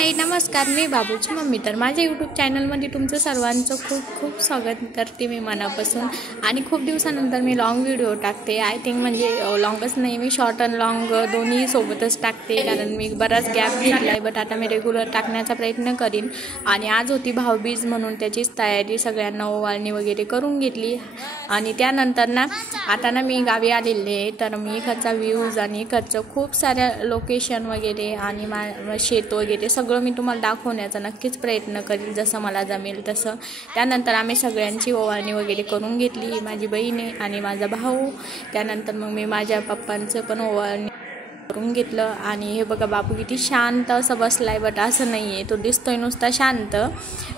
हाय नमस्कार, मी बाबूची मम्मी। तर माझ्या यूट्यूब चॅनलमध्ये तुमचं सर्वांचं खूप खूप स्वागत करते मी मनापासून। आणि खूप दिवसानंतर मी लॉंग व्हिडिओ टाकते। आय थिंक म्हणजे लॉंगच नाही, मी शॉर्ट आणि लॉंग दोन्ही सोबतच टाकते, कारण मी बराच गॅप घेतला आहे। बट आता मी रेग्युलर टाकण्याचा प्रयत्न करीन। आणि आज होती भाऊबीज म्हणून त्याचीच तयारी, सगळ्यांना ओवाळणी वगैरे करून घेतली। आणि त्यानंतर ना आता ना मी गावी आलेले आहे, तर मी इकडचा व्ह्यूज आणि इकडचं खूप साऱ्या लोकेशन वगैरे आणि शेत वगैरे सगळं मी तुम्हाला दाखवण्याचा नक्कीच प्रयत्न करीन, जसं मला जमेल तसं। त्यानंतर आम्ही सगळ्यांची ओवाळणी वगैरे करून घेतली, माझी बहीण आणि माझा भाऊ। त्यानंतर मग मी माझ्या पप्पांचं पण ओवाळणी करून घेतलं। आणि हे बघा बाबू किती शांत असं बसलाय, बट असं नाही आहे, तो दिसतोय नुसता शांत।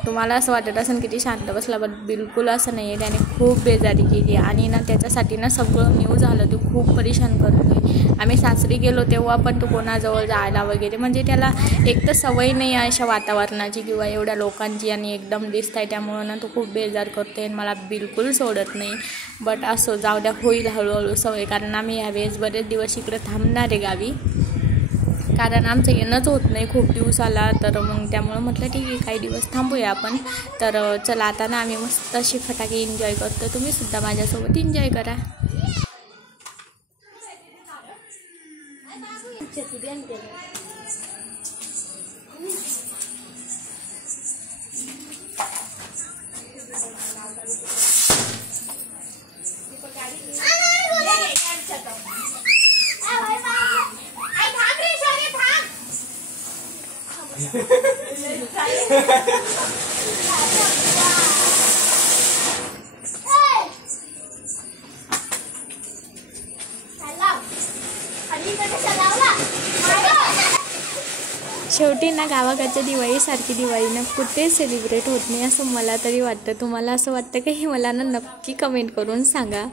तुम्हाला असं वाटत असेल किती शांत बसला, बट बिलकुल असं नाही आहे। त्याने खूप बेजारी केली आणि ना त्याच्यासाठी ना सगळं न्यूज झालं, तो खूप परेशान करतोय। आम्ही सासरी गेलो तेव्हा पण तो कोणाजवळ जायला वगैरे, म्हणजे त्याला एक तर सवय नाही आहे अशा वातावरणाची किंवा एवढ्या लोकांची, आणि एकदम दिसताय त्यामुळं ना तो खूप बेजार करतोय आणि मला बिलकुल सोडत नाही। बट असो, जाऊ द्या, होईल हळूहळू सवय, कारण आम्ही यावेळेस बरेच दिवस इकडे थांबणार आहे गावी, कारण आमचं येणंच होत नाही खूप दिवसाला। तर मग त्यामुळं म्हटलं ठीक आहे, काही दिवस थांबूया आपण। तर चला आता ना आम्ही मस्त अशी फटाके एन्जॉय करतो, तुम्ही सुद्धा माझ्यासोबत एन्जॉय करा। शेवटी ना गावाकडच्या दिवाळीसारखी दिवाळी ना कुठे सेलिब्रेट होत नाही असं मला तरी वाटतं। तुम्हाला असं वाटतं का हे मला ना नक्की कमेंट करून सांगा,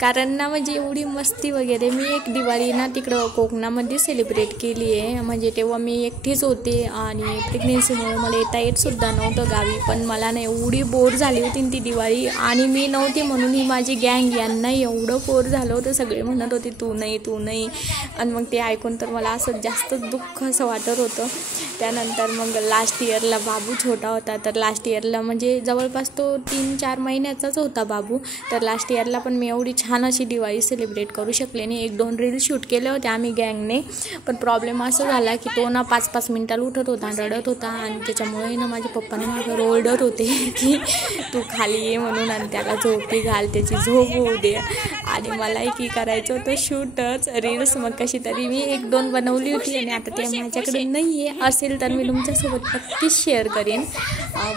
कारण ना म्हणजे एवढी मस्ती वगैरे। मी एक दिवाळी ना तिकडं कोकणामध्ये सेलिब्रेट केली आहे, म्हणजे तेव्हा मी एकटीच होते आणि प्रेग्नेन्सीमुळे मला येता येत सुद्धा नव्हतं गावी। पण मला ना एवढी बोर झाली होती ती दिवाळी, आणि मी नव्हती म्हणून ही माझी गँग, यांना एवढं बोर झालं होतं, सगळे म्हणत होते तू नाही तू नाही। आणि मग ते ऐकून तर मला असं जास्त दुःख असं वाटत होतं। त्यानंतर मग लास्ट इयरला बाबू छोटा होता, तर लास्ट इयरला म्हणजे जवळपास तो 3-4 महिन्याचाच होता बाबू। तर लास्ट इयरला पण मी एवढी छान अशी दिवाळी सेलिब्रेट करू शकले नाही। 1-2 रील्स शूट केले होते आम्ही गँगने, पण प्रॉब्लेम असं झाला की तो ना 5-5 मिनिटाला उठत होता, रडत होता, आणि त्याच्यामुळे ना माझ्या पप्पाने माझ्यावर ओरडत होते की तू खाली ये म्हणून, आणि त्याला झोपी घाल, त्याची झोप होऊ दे। आणि मलाही की करायचं होतं शूटच, रील्स मग कशी तरी मी 1-2 बनवली होती, आणि आता ते माझ्याकडे नाही आहे। असेल तर मी तुमच्यासोबत नक्कीच शेअर करेन,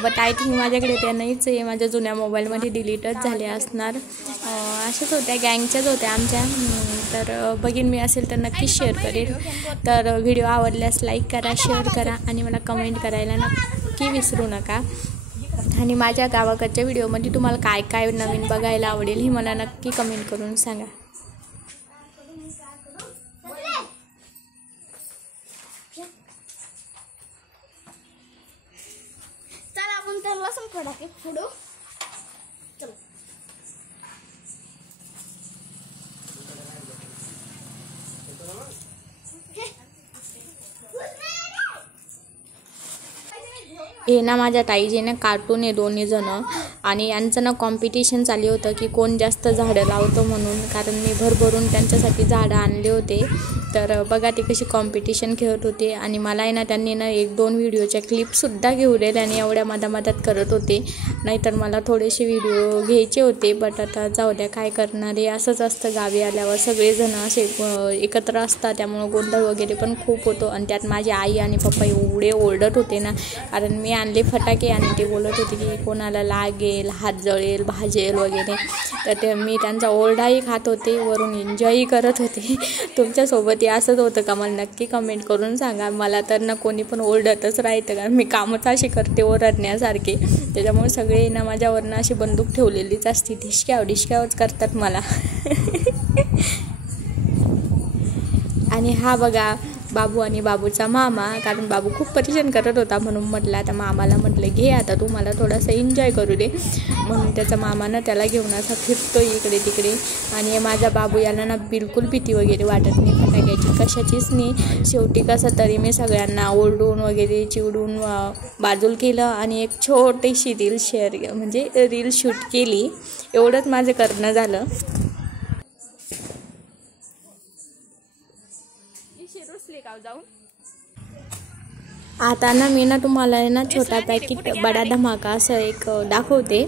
बट आय थिंक माझ्याकडे त्या नाहीच आहे, माझ्या जुन्या मोबाईलमध्ये डिलीटच झाले असणार। अशाच होत्या, गँगच्याच होत्या आमच्या। तर बघीन मी, असेल तर नक्कीच शेअर करेन। तर व्हिडिओ आवडल्यास लाईक करा, शेअर करा, आणि मला कमेंट करायला नक्की विसरू नका। आणि माझ्या गावाकडच्या व्हिडिओमध्ये तुम्हाला काय काय नवीन बघायला आवडेल हे मला नक्की कमेंट करून सांगा। आपण त्याला लसूण फटाके फोडू। चलो हे ना माझ्या ताईचे ना कार्टून आहे 2 जण, आणि यांचं ना कॉम्पिटिशन चालू होतं की कोण जास्त झाडं लावतो म्हणून, कारण मी भरभरून त्यांच्यासाठी झाडं आणले होते। तर बघा ते कशी कॉम्पिटिशन खेळत होते, आणि मला आहे ना त्यांनी ना 1-2 व्हिडिओच्या क्लिपसुद्धा घेऊ दिल्या, आणि एवढ्या मधात करत होते। नाहीतर मला थोडेसे व्हिडिओ घ्यायचे होते, बट आता जाऊ द्या, काय करणार आहे, असंच असतं गावी आल्यावर सगळेजण असे एकत्र असतात, त्यामुळं गोंधळ वगैरे पण खूप होतो। आणि त्यात माझी आई आणि पप्पा एवढे ओरडत होते ना, कारण मी आणले फटाके आणि ते बोलत होते की कोणाला लागेल, हात जळेल, भाजेल वगैरे। तर ते मी त्यांचा ओरडाही खात होते, वरून एन्जॉयही करत होते। तुमच्यासोबत हे असंच होतं का, मला नक्की कमेंट करून सांगा। मला तर ना कोणी पण ओरडतच राहतं, कारण मी कामच अशी करते ओरडण्यासारखे, त्याच्यामुळे सगळे ना माझ्यावरनं अशी बंदूक ठेवलेलीच असते, डिशक्यावच करतात मला। आणि हा बघा बाबू आणि बाबूचा मामा, कारण बाबू खूप परेशान करत होता, म्हणून म्हटलं आता मामाला म्हटलं घे, आता तू मला थोडासा एन्जॉय करू दे, म्हणून त्याचा मामानं त्याला घेऊन असा फिरतो इकडे तिकडे। आणि माझा बाबू याला ना बिलकुल भीती वगैरे वाटत नाही लागायची कशाचीच नाही. शेवटी कसं तरी मी सगळ्यांना ओरडून वगैरे चिडून बाजूला केलं आणि एक छोटीशी रील रील शूट केली. एवढंच माझं करणं झालं. आता ना मी ना तुम्हाला ना छोटा पॅकेट बडा धमाका असं एक दाखवते.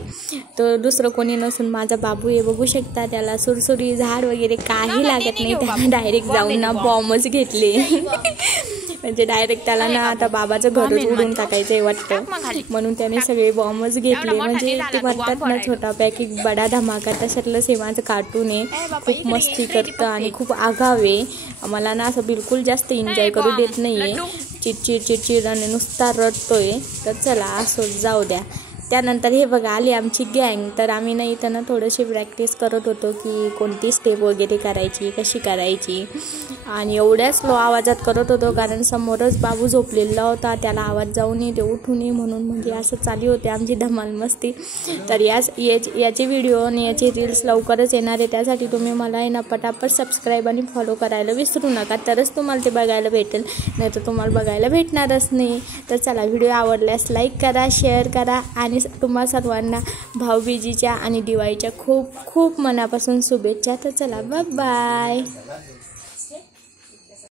तो दुसरं कोणी नसून माझा बाबू आहे. बघू शकता त्याला सुरसुरी झाड वगैरे काही लागत नाही. त्याला डायरेक्ट जाऊन ना बॉम्बच घेतले. म्हणजे डायरेक्ट त्याला ना आता बाबाचं घरच उडून टाकायचं आहे वाटतं, म्हणून त्याने सगळे बॉम्बच घेतले. म्हणजे ते म्हणतात ना छोटा पॅकेट बडा धमाका, तशातलं सेमाचं कार्टून आहे. खूप मस्ती करतं आणि खूप आगाव आहे. मला ना असं बिलकुल जास्त एन्जॉय करू देत नाही आहे. चिडचिड आणि नुसता रडतोय. तर चला असो जाऊ द्या. त्यानंतर हे बघा आली आमची गँग. तर आम्ही ना इथं ना थोडीशी प्रॅक्टिस करत होतो की कोणती स्टेप वगैरे करायची, कशी करायची. आणि एवढ्या स्लो आवाजात करत होतो कारण समोरच बाबू झोपलेला होता. त्याला आवाज जाऊ नये, ते उठू नये म्हणून. म्हणजे असं चालू होते आमची धमाल मस्ती. तर याचे व्हिडिओ आणि याचे रील्स लवकरच येणार आहे. त्यासाठी तुम्ही मला आहे ना पटापट सबस्क्राईब आणि फॉलो करायला विसरू नका. तरच तुम्हाला ते बघायला भेटेल, नाही तर तुम्हाला बघायला भेटणारच नाही. तर चला व्हिडिओ आवडल्यास लाईक करा, शेअर करा आणि तुम्हा सर्वांना भाऊबीजेच्या आणि दिवाळीच्या खूप खूप मनापासून शुभेच्छा. तर चला बाय बाय.